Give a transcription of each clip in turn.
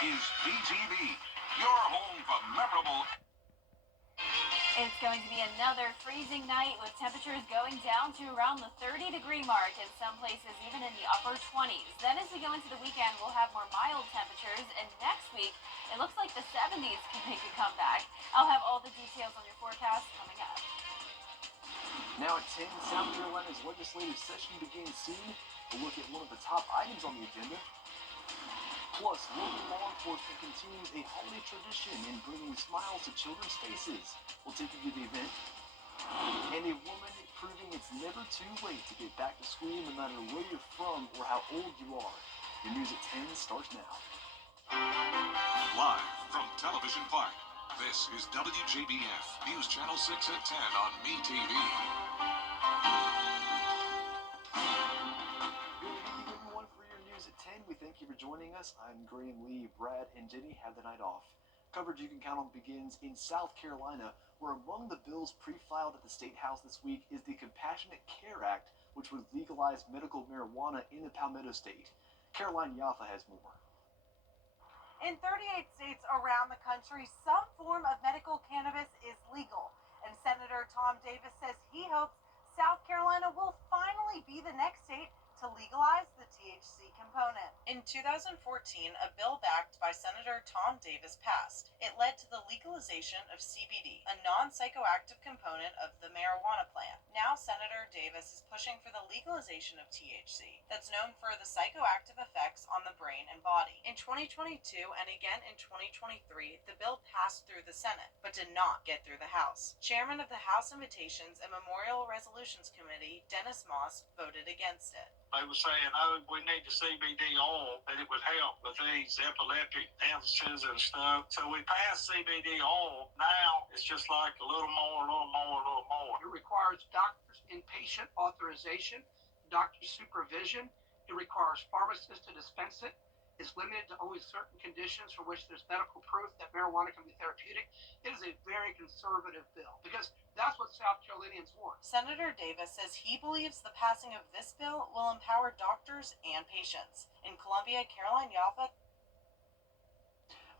is WJBF, your home for memorable. It's going to be another freezing night with temperatures going down to around the 30-degree mark, in some places even in the upper 20s. Then as we go into the weekend, we'll have more mild temperatures, and next week, it looks like the 70s can make a comeback. I'll have all the details on your forecast coming up. Now at 10, South Carolina's legislative session begins soon. We'll look at one of the top items on the agenda. Plus, local law enforcement continues a holiday tradition in bringing smiles to children's faces. We'll take you to the event. And a woman proving it's never too late to get back to school no matter where you're from or how old you are. Your news at 10 starts now. Live from Television Park, this is WJBF, News Channel 6 at 10 on MeTV. We thank you for joining us. I'm Graham Lee. Brad and Jenny have the night off. Coverage you can count on begins in South Carolina, where among the bills pre-filed at the State House this week is the Compassionate Care Act, which would legalize medical marijuana in the Palmetto State. Caroline Yaffa has more. In 38 states around the country, some form of medical cannabis is legal, and Senator Tom Davis says he hopes South Carolina will finally be the next state to legalize the THC component. In 2014, a bill backed by Senator Tom Davis passed. It led to the legalization of CBD, a non-psychoactive component of the marijuana plant. Now Senator Davis is pushing for the legalization of THC, that's known for the psychoactive effects on the brain and body. In 2022 and again in 2023, the bill passed through the Senate, but did not get through the House. Chairman of the House Invitations and Memorial Resolutions Committee, Dennis Moss, voted against it. They were saying, oh, we need the CBD oil, that it would help with these epileptic illnesses and stuff. So we passed CBD oil. Now it's just like a little more, a little more, a little more. It requires doctor's inpatient authorization, doctor's supervision. It requires pharmacists to dispense it. It's limited to only certain conditions for which there's medical proof that marijuana can be therapeutic. It is a very conservative bill because that's what South Carolinians want. Senator Davis says he believes the passing of this bill will empower doctors and patients. In Columbia, Caroline Yaffa.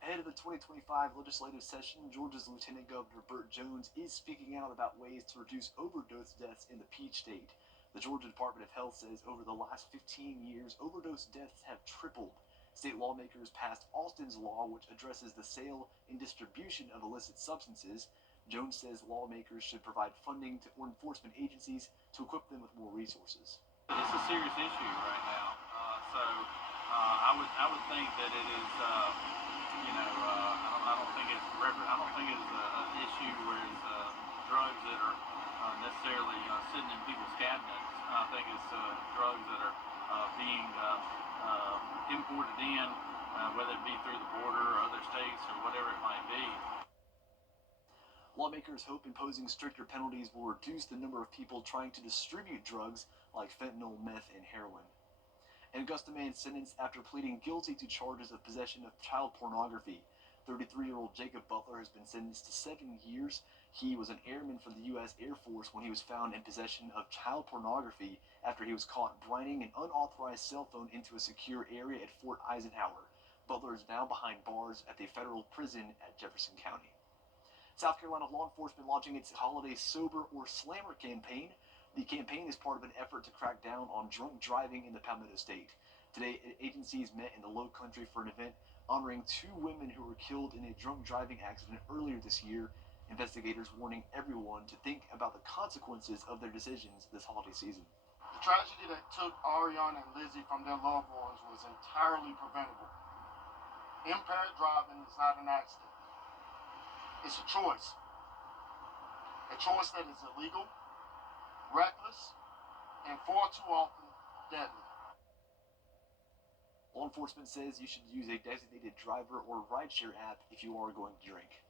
Ahead of the 2025 legislative session, Georgia's Lieutenant Governor Burt Jones is speaking out about ways to reduce overdose deaths in the Peach State. The Georgia Department of Health says over the last 15 years, overdose deaths have tripled. State lawmakers passed Alston's Law, which addresses the sale and distribution of illicit substances. Jones says lawmakers should provide funding to enforcement agencies to equip them with more resources. It's a serious issue right now, I would think that it is, I don't think it's an issue where it's drugs that are necessarily sitting in people's cabinets. I think it's drugs that are being imported in, whether it be through the border or other states or whatever it might be. Lawmakers hope imposing stricter penalties will reduce the number of people trying to distribute drugs like fentanyl, meth, and heroin. An Augusta man sentenced after pleading guilty to charges of possession of child pornography. 33-year-old Jacob Butler has been sentenced to 7 years. He was an airman for the U.S. Air Force when he was found in possession of child pornography after he was caught brining an unauthorized cell phone into a secure area at Fort Eisenhower. Butler is now behind bars at the federal prison at Jefferson County. South Carolina law enforcement launching its holiday Sober or Slammer campaign. The campaign is part of an effort to crack down on drunk driving in the Palmetto State. Today, agencies met in the Low Country for an event honoring 2 women who were killed in a drunk driving accident earlier this year. Investigators warning everyone to think about the consequences of their decisions this holiday season. The tragedy that took Ariana and Lizzie from their loved ones was entirely preventable. Impaired driving is not an accident. It's a choice. A choice that is illegal, reckless, and far too often deadly. Law enforcement says you should use a designated driver or rideshare app if you are going to drink.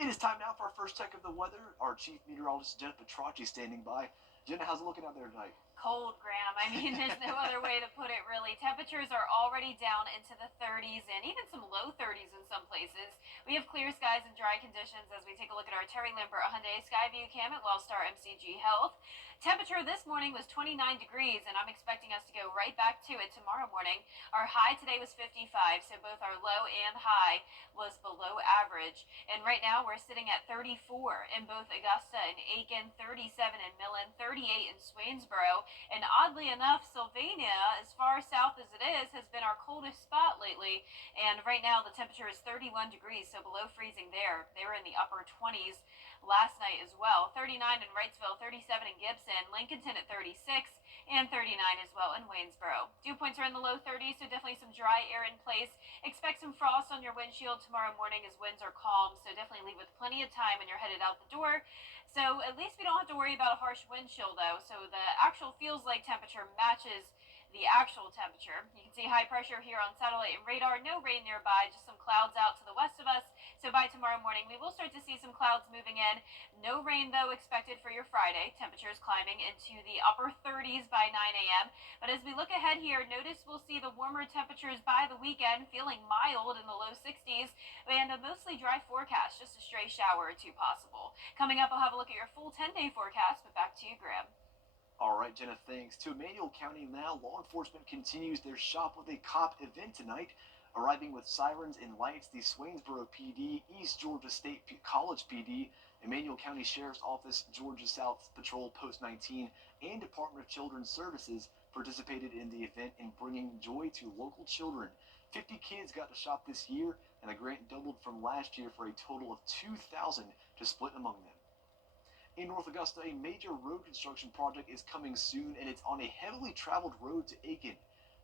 It is time now for our first check of the weather. Our chief meteorologist, Jenna Petracci, standing by. Jenna, how's it looking out there tonight? Cold, Graham. I mean, there's no other way to put it, really. Temperatures are already down into the 30s and even some low 30s in some places. We have clear skies and dry conditions as we take a look at our Terry Lambert Hyundai Skyview cam at Wellstar MCG Health. Temperature this morning was 29 degrees, and I'm expecting us to go right back to it tomorrow morning. Our high today was 55, so both our low and high was below average. And right now we're sitting at 34 in both Augusta and Aiken, 37 in Millen, 38 in Swainsboro. And oddly enough, Sylvania, as far south as it is, has been our coldest spot lately. And right now the temperature is 31 degrees, so below freezing there. They were in the upper 20s last night as well. 39 in Wrightsville, 37 in Gibson, Lincolnton at 36, and 39 as well in Waynesboro. Dew points are in the low 30s, so definitely some dry air in place. Expect some frost on your windshield tomorrow morning as winds are calm, so definitely leave with plenty of time when you're headed out the door. So at least we don't have to worry about a harsh wind chill though, so the actual feels like temperature matches the actual temperature. You can see high pressure here on satellite and radar. No rain nearby, just some clouds out to the west of us. So by tomorrow morning, we will start to see some clouds moving in. No rain, though, expected for your Friday. Temperatures climbing into the upper 30s by 9 a.m. But as we look ahead here, notice we'll see the warmer temperatures by the weekend, feeling mild in the low 60s, and a mostly dry forecast, just a stray shower or two possible. Coming up, I'll have a look at your full 10-day forecast, but back to you, Graham. All right, Jenna, thanks. To Emmanuel County now, law enforcement continues their Shop with a Cop event tonight. Arriving with sirens and lights, the Swainsboro PD, East Georgia State College PD, Emmanuel County Sheriff's Office, Georgia South Patrol Post 19, and Department of Children's Services participated in the event in bringing joy to local children. 50 kids got to shop this year, and the grant doubled from last year for a total of $2,000 to split among them. In North Augusta, a major road construction project is coming soon, and it's on a heavily traveled road to Aiken.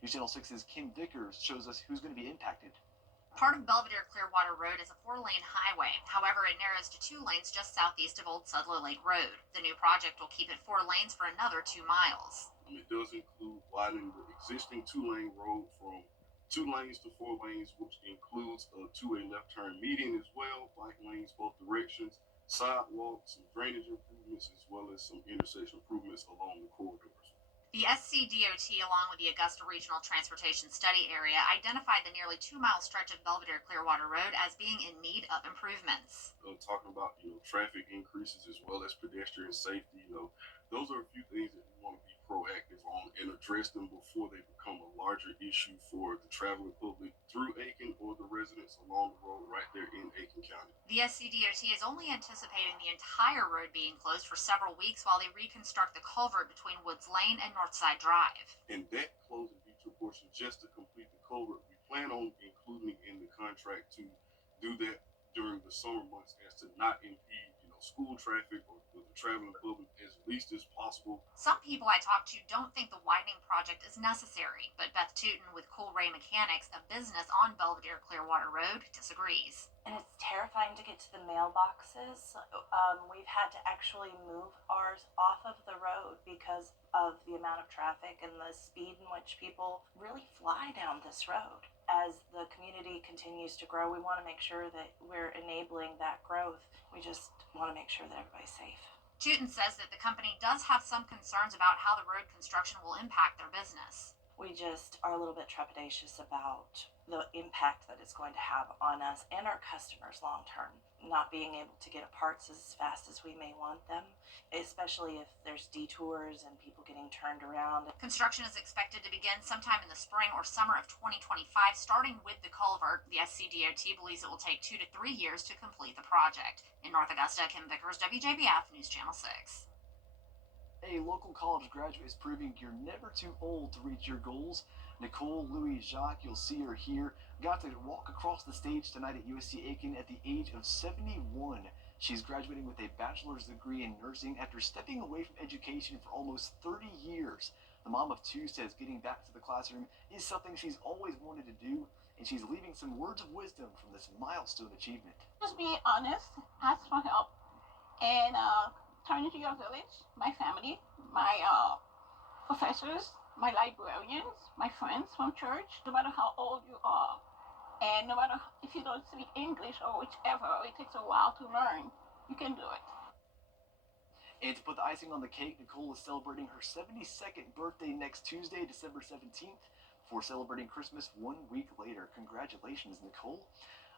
News Channel 6's Kim Vickers shows us who's going to be impacted. Part of Belvedere Clearwater Road is a 4-lane highway. However, it narrows to 2 lanes just southeast of Old Sudler Lake Road. The new project will keep it 4 lanes for another 2 miles. It does include widening the existing 2-lane road from 2 lanes to 4 lanes, which includes a 2-way left turn median as well, bike lanes both directions, sidewalks, some drainage improvements, as well as some intersection improvements along the corridors. The SCDOT, along with the Augusta Regional Transportation Study Area, identified the nearly 2-mile stretch of Belvedere Clearwater Road as being in need of improvements. Talking about traffic increases as well as pedestrian safety, those are a few things that we want to be proactive on and address them before they become a larger issue for the traveling public through Aiken or the residents along the road right there in Aiken County. The SCDOT is only anticipating the entire road being closed for several weeks while they reconstruct the culvert between Woods Lane and Northside Drive. And that closing feature portion just to complete the culvert, we plan on including in the contract to do that during the summer months as to not impede school traffic or the traveling public as least as possible. Some people I talked to don't think the widening project is necessary, but Beth Tootin with Cool Ray Mechanics, a business on Belvedere Clearwater Road, disagrees. And it's terrifying to get to the mailboxes. We've had to actually move ours off of the road because of the amount of traffic and the speed in which people really fly down this road. As the community continues to grow, we want to make sure that we're enabling that growth. We just want to make sure that everybody's safe. Tootin says that the company does have some concerns about how the road construction will impact their business. We just are a little bit trepidatious about the impact that it's going to have on us and our customers long term. Not being able to get parts as fast as we may want them, especially if there's detours and people getting turned around. Construction is expected to begin sometime in the spring or summer of 2025, starting with the culvert. The SCDOT believes it will take 2 to 3 years to complete the project. In North Augusta, Kim Vickers, WJBF News Channel 6. A local college graduate is proving you're never too old to reach your goals. Nicole Louis Jacques, you'll see her here, got to walk across the stage tonight at USC Aiken at the age of 71. She's graduating with a bachelor's degree in nursing after stepping away from education for almost 30 years. The mom of 2 says getting back to the classroom is something she's always wanted to do, and she's leaving some words of wisdom from this milestone achievement. Just be honest, ask for help, and turn to your village, my family, my professors, my librarians, my friends from church, no matter how old you are. And no matter if you don't speak English or whichever, it takes a while to learn, you can do it. And to put the icing on the cake, Nicole is celebrating her 72nd birthday next Tuesday, December 17th, before celebrating Christmas 1 week later. Congratulations, Nicole.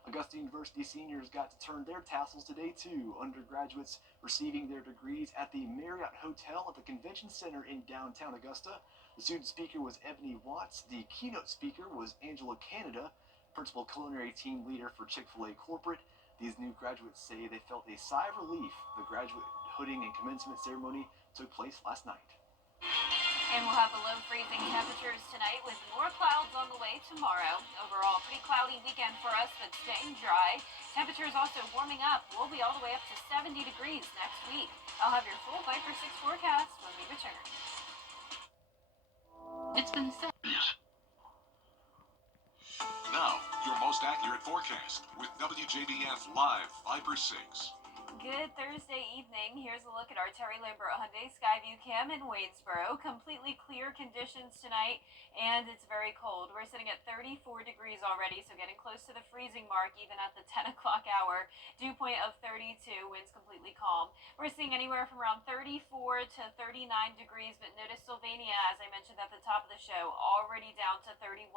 Augusta University seniors got to turn their tassels today, too. Undergraduates receiving their degrees at the Marriott Hotel at the Convention Center in downtown Augusta. The student speaker was Ebony Watts. The keynote speaker was Angela Canada, principal culinary team leader for Chick-fil-A Corporate. These new graduates say they felt a sigh of relief. The graduate hooding and commencement ceremony took place last night. And we'll have below freezing temperatures tonight with more clouds on the way tomorrow. Overall, pretty cloudy weekend for us, but staying dry. Temperatures also warming up. We'll be all the way up to 70 degrees next week. I'll have your full Viper 6 forecast when we return. It's been said. Now, your most accurate forecast with WJBF Live Viper 6. Good Thursday evening. Here's a look at our Terry Lambert Hyundai Skyview Cam in Waynesboro. Completely clear conditions tonight, and it's very cold. We're sitting at 34 degrees already, so getting close to the freezing mark even at the 10 o'clock hour. Dew point of 32, winds completely calm. We're seeing anywhere from around 34 to 39 degrees, but notice Sylvania, as I mentioned at the top of the show, already down to 31.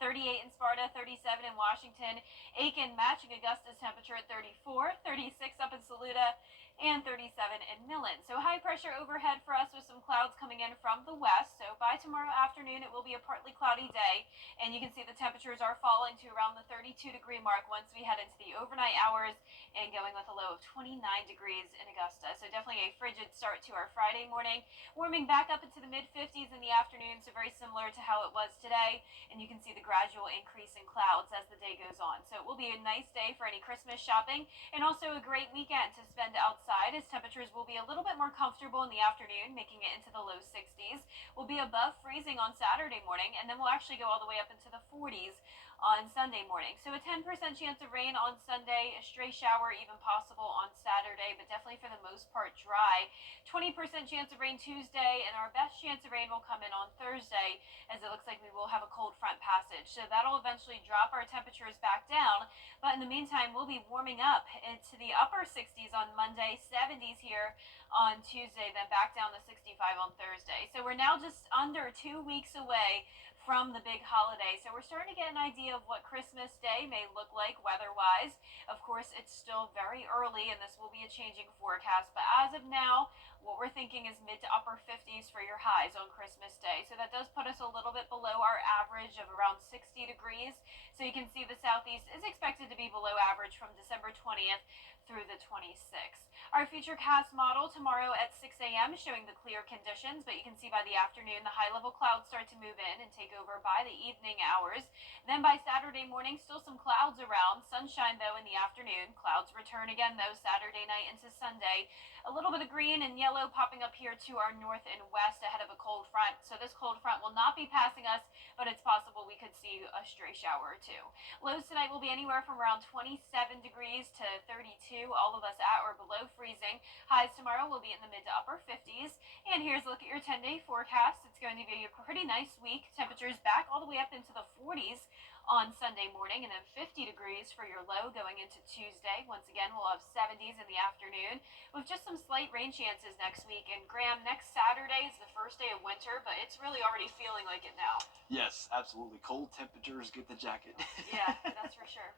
38 in Sparta, 37 in Washington. Aiken matching Augusta's temperature at 34, 36 up in Saluda, and 37 in Millen. So high pressure overhead for us with some clouds coming in from the west. So by tomorrow afternoon, it will be a partly cloudy day, and you can see the temperatures are falling to around the 32-degree mark once we head into the overnight hours, and going with a low of 29 degrees in Augusta. So definitely a frigid start to our Friday morning, warming back up into the mid-50s in the afternoon, so very similar to how it was today. And you can see the gradual increase in clouds as the day goes on. So it will be a nice day for any Christmas shopping, and also a great weekend to spend outside, as temperatures will be a little bit more comfortable in the afternoon, making it into the low 60s. We'll be above freezing on Saturday morning, and then we'll actually go all the way up into the 40s on Sunday morning. So a 10% chance of rain on Sunday, a stray shower even possible on Saturday, but definitely for the most part dry. 20% chance of rain Tuesday, and our best chance of rain will come in on Thursday, as it looks like we will have a cold front passage. So that'll eventually drop our temperatures back down, but in the meantime, we'll be warming up into the upper 60s on Monday, 70s here on Tuesday, then back down to 65 on Thursday. So we're now just under 2 weeks away from the big holiday. So we're starting to get an idea of what Christmas Day may look like weather-wise. Of course, it's still very early, and this will be a changing forecast, but as of now, what we're thinking is mid to upper 50s for your highs on Christmas Day. So that does put us a little bit below our average of around 60 degrees. So you can see the southeast is expected to be below average from December 20th through the 26th. Our futurecast model tomorrow at 6 a.m. showing the clear conditions, but you can see by the afternoon the high-level clouds start to move in and take over by the evening hours. Then by Saturday morning, still some clouds around. Sunshine, though, in the afternoon. Clouds return again, though, Saturday night into Sunday. A little bit of green and yellow popping up here to our north and west ahead of a cold front. So this cold front will not be passing us, but it's possible we could see a stray shower or two. Lows tonight will be anywhere from around 27 degrees to 32, all of us at or below freezing. Highs tomorrow will be in the mid to upper 50s. And here's a look at your 10-day forecast. It's going to be a pretty nice week. Temperatures back all the way up into the 40s on Sunday morning, and then 50 degrees for your low going into Tuesday. Once again, we'll have 70s in the afternoon with just some slight rain chances next week. And Graham, next Saturday is the first day of winter, but it's really already feeling like it now. Yes, absolutely. Cold temperatures, get the jacket. Yeah, that's for sure.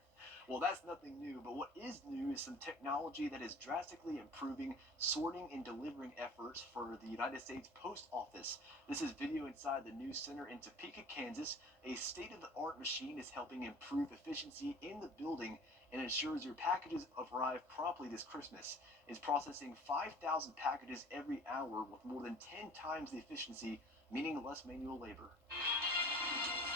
Well, that's nothing new, but what is new is some technology that is drastically improving sorting and delivering efforts for the United States Post Office. This is video inside the news center in Topeka, Kansas. A state-of-the-art machine is helping improve efficiency in the building and ensures your packages arrive promptly this Christmas. It's processing 5,000 packages every hour with more than 10 times the efficiency, meaning less manual labor.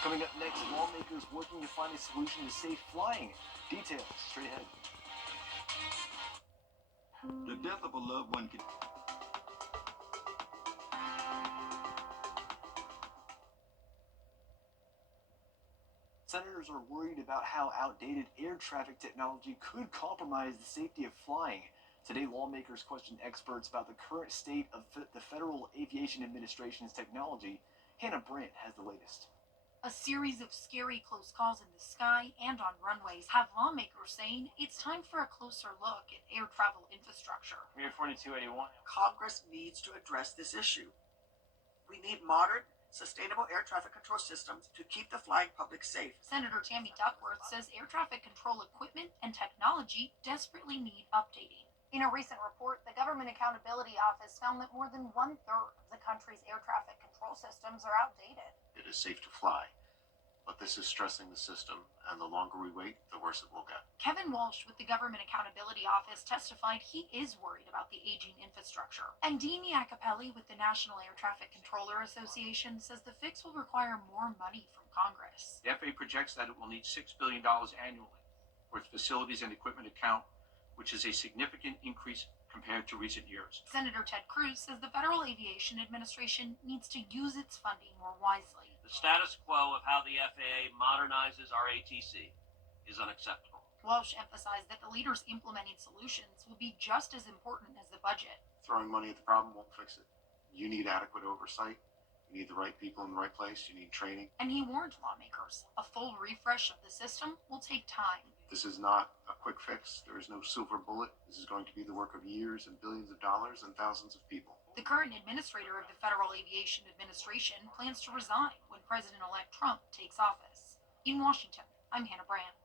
Coming up next, lawmakers working to find a solution to safe flying. Details straight ahead. The death of a loved one can... Senators are worried about how outdated air traffic technology could compromise the safety of flying. Today, lawmakers questioned experts about the current state of the Federal Aviation Administration's technology. Hannah Brandt has the latest. A series of scary close calls in the sky and on runways have lawmakers saying it's time for a closer look at air travel infrastructure. We have 4281. Congress needs to address this issue. We need modern, sustainable air traffic control systems to keep the flying public safe. Senator Tammy Duckworth says air traffic control equipment and technology desperately need updating. In a recent report, the Government Accountability Office found that more than 1/3 of the country's air traffic control systems are outdated. It is safe to fly, but this is stressing the system, and the longer we wait, the worse it will get. Kevin Walsh with the Government Accountability Office testified he is worried about the aging infrastructure. And Dean Iacopelli with the National Air Traffic Controller Association says the fix will require more money from Congress. The FAA projects that it will need $6 billion annually for its facilities and equipment account, which is a significant increase compared to recent years. Senator Ted Cruz says the Federal Aviation Administration needs to use its funding more wisely. The status quo of how the FAA modernizes our ATC is unacceptable. Walsh emphasized that the leaders implementing solutions will be just as important as the budget. Throwing money at the problem won't fix it. You need adequate oversight. You need the right people in the right place. You need training. And he warned lawmakers a full refresh of the system will take time. This is not a quick fix. There is no silver bullet. This is going to be the work of years and billions of dollars and thousands of people. The current administrator of the Federal Aviation Administration plans to resign when President-elect Trump takes office. In Washington, I'm Hannah Brand.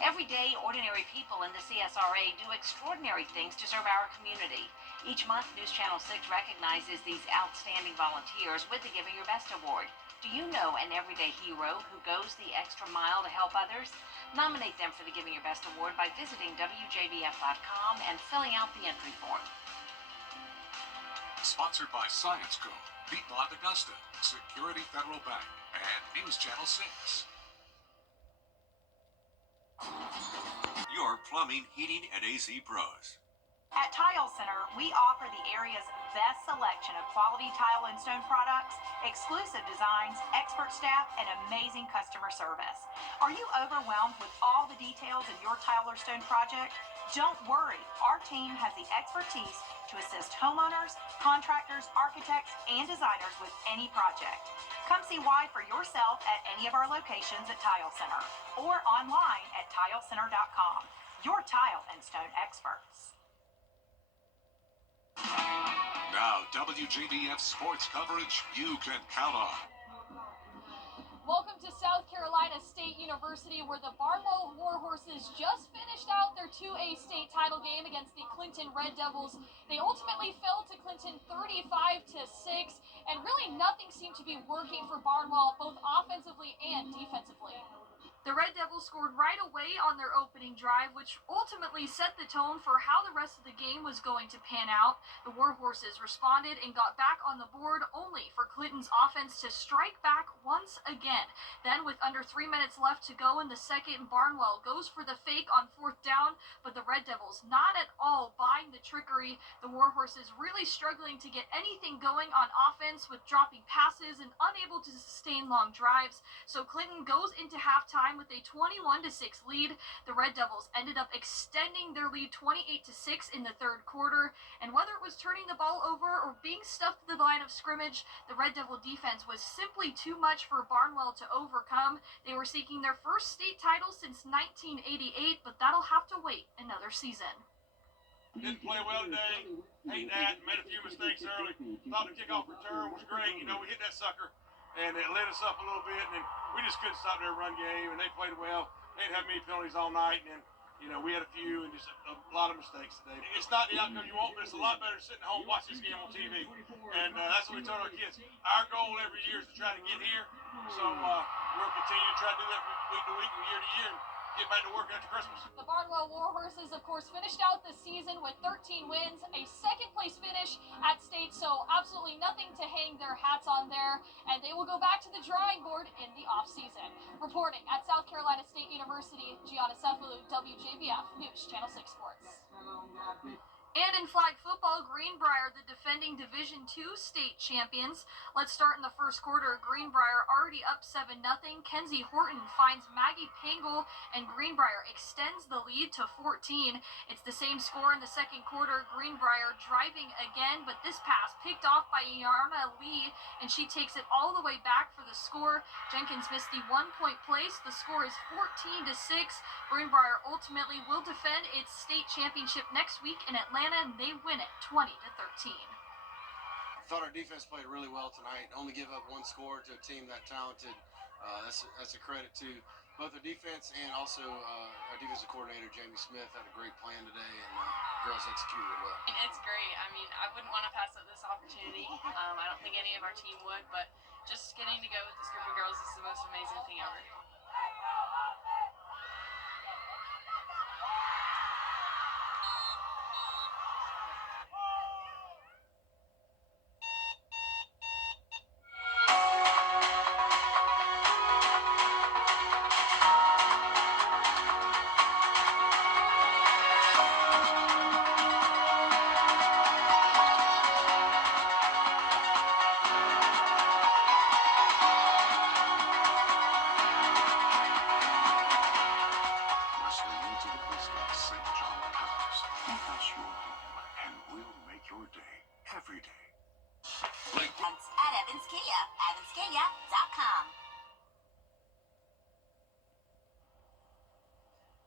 Every day, ordinary people in the CSRA do extraordinary things to serve our community. Each month, News Channel 6 recognizes these outstanding volunteers with the Giving Your Best Award. Do you know an everyday hero who goes the extra mile to help others? Nominate them for the Giving Your Best Award by visiting WJBF.com and filling out the entry form. Sponsored by Science Co., Piedmont Augusta, Security Federal Bank, and News Channel 6. Your plumbing, heating, and AC pros. At Tile Center, we offer the area's best selection of quality tile and stone products, exclusive designs, expert staff, and amazing customer service. Are you overwhelmed with all the details of your tile or stone project? Don't worry, our team has the expertise to assist homeowners, contractors, architects, and designers with any project. Come see why for yourself at any of our locations at Tile Center or online at tilecenter.com. Your tile and stone experts. Now, WJBF sports coverage you can count on. Welcome to South Carolina State University, where the Barnwell Warhorses just finished out their 2A state title game against the Clinton Red Devils. They ultimately fell to Clinton 35-6, and really nothing seemed to be working for Barnwell, both offensively and defensively. The Red Devils scored right away on their opening drive, which ultimately set the tone for how the rest of the game was going to pan out. The Warhorses responded and got back on the board, only for Clinton's offense to strike back once again. Then, with under 3 minutes left to go in the second, Barnwell goes for the fake on fourth down, but the Red Devils not at all buying the trickery. The Warhorses really struggling to get anything going on offense, with dropping passes and unable to sustain long drives. So Clinton goes into halftime with a 21-6 lead. The Red Devils ended up extending their lead 28-6 in the third quarter, and whether it was turning the ball over or being stuffed to the line of scrimmage, the Red Devil defense was simply too much for Barnwell to overcome. They were seeking their first state title since 1988, but that'll have to wait another season. Didn't play well today. Hate that. Made a few mistakes early. Thought the kickoff return was great. You know, we hit that sucker, and it lit us up a little bit, and then we just couldn't stop their run game, and they played well. They didn't have many penalties all night, and then, you know, we had a few and just a lot of mistakes today. It's not the outcome you want, but it's a lot better sitting home watching this game on TV. And that's what we told our kids. Our goal every year is to try to get here. So we'll continue to try to do that week to week and year to year and get back to work after Christmas. The Barnwell Warhorses, of course, finished out the season with 13 wins, a second-place finish at state, so absolutely nothing to hang their hats on there, and they will go back to the drawing board in the offseason. Reporting at South Carolina State University, Gianna Cefalu, WJBF News Channel 6 Sports. And in flag football, Greenbrier, the defending Division II state champions. Let's start in the first quarter. Greenbrier already up 7-0. Kenzie Horton finds Maggie Pangle, and Greenbrier extends the lead to 14. It's the same score in the second quarter. Greenbrier driving again, but this pass picked off by Yarna Lee, and she takes it all the way back for the score. Jenkins missed the 1-point place. The score is 14-6. Greenbrier ultimately will defend its state championship next week in Atlanta, and they win it 20-13. I thought our defense played really well tonight. Only give up one score to a team that talented. That's a credit to both the defense and also our defensive coordinator, Jamie Smith, had a great plan today, and girls executed it well. It's great. I mean, I wouldn't want to pass up this opportunity. I don't think any of our team would, but just getting to go with this group of girls is the most amazing thing ever.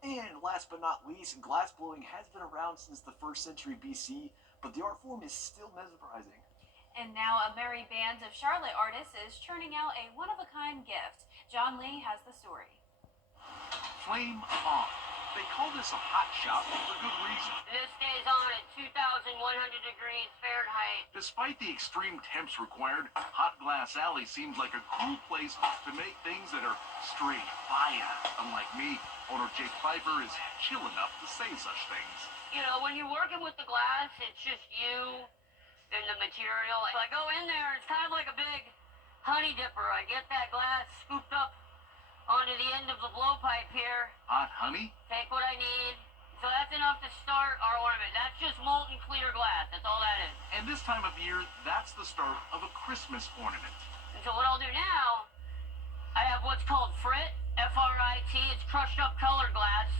And last but not least, glass blowing has been around since the 1st century BC, but the art form is still mesmerizing. And now a merry band of Charlotte artists is churning out a one-of-a-kind gift. John Lee has the story. Flame on. They call this a hot shot for good reason. This stays on at 2,100 degrees Fahrenheit. Despite the extreme temps required, Hot Glass Alley seems like a cool place to make things that are straight fire. Unlike me, owner Jake Pfeiffer is chill enough to say such things. You know, when you're working with the glass, it's just you and the material. If I go in there, it's kind of like a big honey dipper. I get that glass scooped up onto the end of the blowpipe here. Hot honey? Take what I need. So that's enough to start our ornament. That's just molten clear glass. That's all that is. And this time of year, that's the start of a Christmas ornament. And so what I'll do now, I have what's called frit, F-R-I-T. It's crushed up colored glass.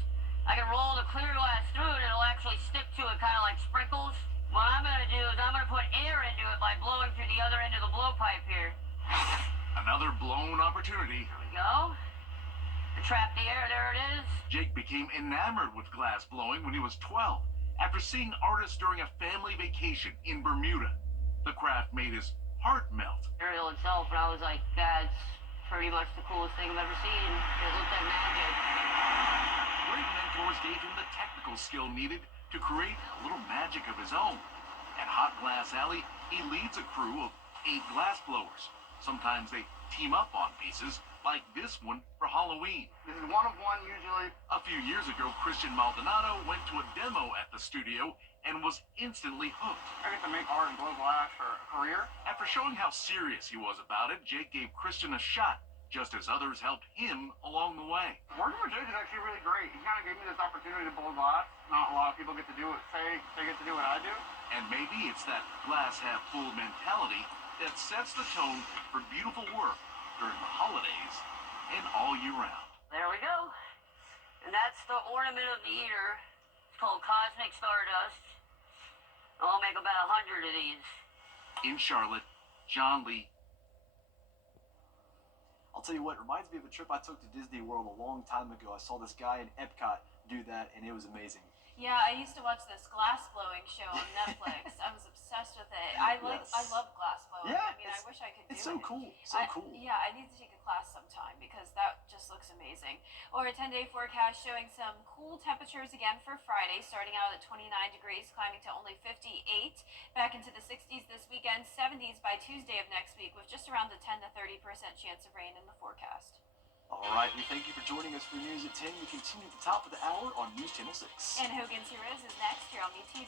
I can roll the clear glass through it and it'll actually stick to it, kind of like sprinkles. What I'm going to do is I'm going to put air into it by blowing through the other end of the blowpipe here. Another blown opportunity. There we go. Trap the air, there it is. Jake became enamored with glass blowing when he was 12, after seeing artists during a family vacation in Bermuda. The craft made his heart melt. Aerial itself, and I was like, that's pretty much the coolest thing I've ever seen. It looked like magic. Great mentors gave him the technical skill needed to create a little magic of his own. At Hot Glass Alley, he leads a crew of 8 glass blowers. Sometimes they team up on pieces, like this one for Halloween. This is one of one usually. A few years ago, Christian Maldonado went to a demo at the studio and was instantly hooked. I get to make art and blow glass for a career. After showing how serious he was about it, Jake gave Christian a shot, just as others helped him along the way. Working with Jake is actually really great. He kind of gave me this opportunity to blow glass. Not a lot of people get to do it. They get to do what I do. And maybe it's that glass half full mentality that sets the tone for beautiful work during the holidays and all year round. There we go. And that's the ornament of the year. It's called Cosmic Stardust. I'll make about 100 of these. In Charlotte, John Lee. I'll tell you what, it reminds me of a trip I took to Disney World a long time ago. I saw this guy in Epcot do that, and it was amazing. Yeah, I used to watch this glass blowing show on Netflix. I was obsessed with it. I love glass blowing. Yeah, I mean, I wish I could do it. It's so cool. Cool. Yeah, I need to take a class sometime because that just looks amazing. Or a 10-day forecast showing some cool temperatures again for Friday, starting out at 29 degrees, climbing to only 58. Back into the 60s this weekend, 70s by Tuesday of next week, with just around a 10 to 30% chance of rain in the forecast. All right, we thank you for joining us for News at 10. We continue at the top of the hour on News Channel 6. And Hogan's Heroes is next here on MeTV.